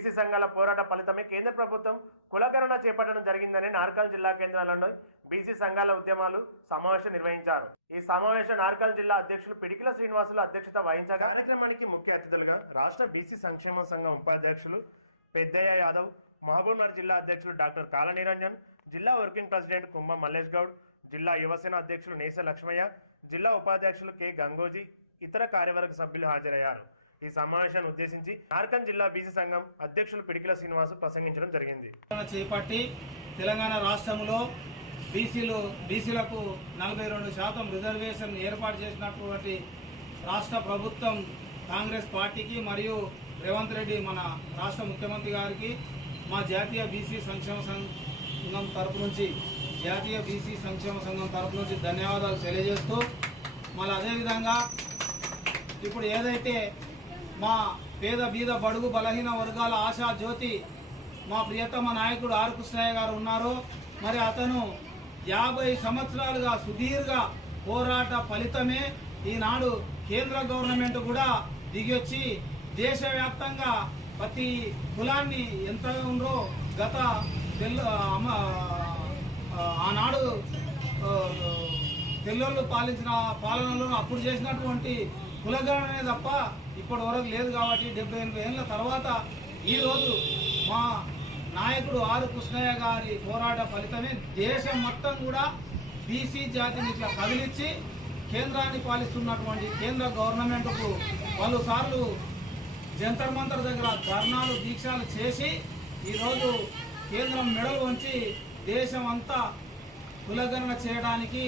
BC సంఘాల పోరాట ఫలితమే కేంద్ర ప్రభుత్వం కులకరణ చేపట్టడం జరిగిందని నార్కల్ జిల్లా కేంద్రాలలో బీసీ సంఘాల ఉద్యమాలు సమావేశం నిర్వహించారు. ఈ సమావేశం నార్కల్ జిల్లా అధ్యక్షులు పిడికిల శ్రీనివాసులు అధ్యక్షత వహించగా కార్యక్రమానికి ముఖ్య అతిథులుగా రాష్ట్ర బీసీ సంక్షేమ సంఘం ఉపాధ్యక్షులు పెద్దయ్య యాదవ్ మహబూబ్నగర్ జిల్లా అధ్యక్షులు డాక్టర్ కాల నిరంజన్ జిల్లా వర్కింగ్ ప్రెసిడెంట్ కుంభ మల్లేష్ గౌడ్ జిల్లా యువసేన అధ్యక్షులు నేస లక్ష్మయ్య జిల్లా ఉపాధ్యక్షులు కె గంగోజీ ఇతర కార్యవర్గ సభ్యులు హాజరయ్యారు. ఈ సమావేశాన్ని ఉద్దేశించి జార్ఖండ్ జిల్లా బీసీ సంఘం అధ్యక్షులు పిడికిల శ్రీనివాస్ ప్రసంగించడం జరిగింది. చేపట్టి తెలంగాణ రాష్ట్రంలో బీసీలు బీసీలకు నలభై రెండు శాతం రిజర్వేషన్ ఏర్పాటు చేసినటువంటి రాష్ట్ర ప్రభుత్వం కాంగ్రెస్ పార్టీకి మరియు రేవంత్ రెడ్డి మన రాష్ట్ర ముఖ్యమంత్రి గారికి మా జాతీయ బీసీ సంక్షేమ సంఘం తరపు నుంచి జాతీయ బీసీ సంక్షేమ సంఘం తరపు నుంచి ధన్యవాదాలు తెలియజేస్తూ మళ్ళీ అదేవిధంగా ఇప్పుడు ఏదైతే మా పేద బీద బడుగు బలహీన వర్గాల ఆశా జ్యోతి మా ప్రియతమ నాయకుడు ఆర్ కృష్ణయ్య గారు ఉన్నారు. మరి అతను యాభై సంవత్సరాలుగా సుదీర్ఘ పోరాట ఫలితమే ఈనాడు కేంద్ర గవర్నమెంట్ కూడా దిగొచ్చి దేశవ్యాప్తంగా ప్రతి కులాన్ని ఎంత ఉందో గత తెల్ల ఆనాడు ఆ, తెల్లోళ్ళు పాలించిన పాలనలో అప్పుడు చేసినటువంటి కులగణనే తప్ప ఇప్పటి వరకు లేదు కాబట్టి డెబ్బై ఎనభై ఏళ్ళ తర్వాత ఈరోజు మా నాయకుడు ఆరు కృష్ణయ్య గారి పోరాట ఫలితమే దేశం మొత్తం కూడా బీసీ జాతిని ఇట్లా కదిలిచ్చి కేంద్రాన్ని పాలిస్తున్నటువంటి కేంద్ర గవర్నమెంట్కు పలుసార్లు జంతర్ మంతర్ దగ్గర ధర్నాలు దీక్షలు చేసి ఈరోజు కేంద్రం మెడలు వంచి దేశం అంతా కులగణన చేయడానికి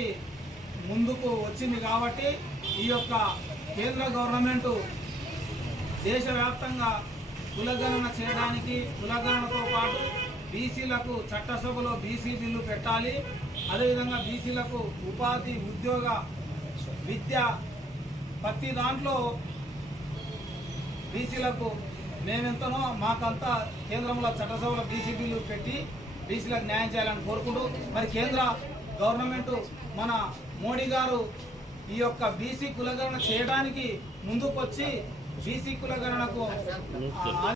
ముందుకు వచ్చింది కాబట్టి ఈ యొక్క కేంద్ర గవర్నమెంట్ దేశవ్యాప్తంగా కులగణన చేయడానికి కులగణనతో పాటు బీసీలకు చట్టసభలో బీసీ బిల్లు పెట్టాలి. అదేవిధంగా బీసీలకు ఉపాధి ఉద్యోగ విద్య ప్రతి దాంట్లో బీసీలకు మేమెంతనో మాకంతా కేంద్రంలో చట్టసభలో బీసీ బిల్లు పెట్టి బీసీలకు న్యాయం చేయాలని కోరుకుంటూ మరి కేంద్ర గవర్నమెంటు మన మోడీ గారు ఈ యొక్క బీసీ కులగణన చేయడానికి ముందుకొచ్చి బీసీ కులగణనకు ఆ,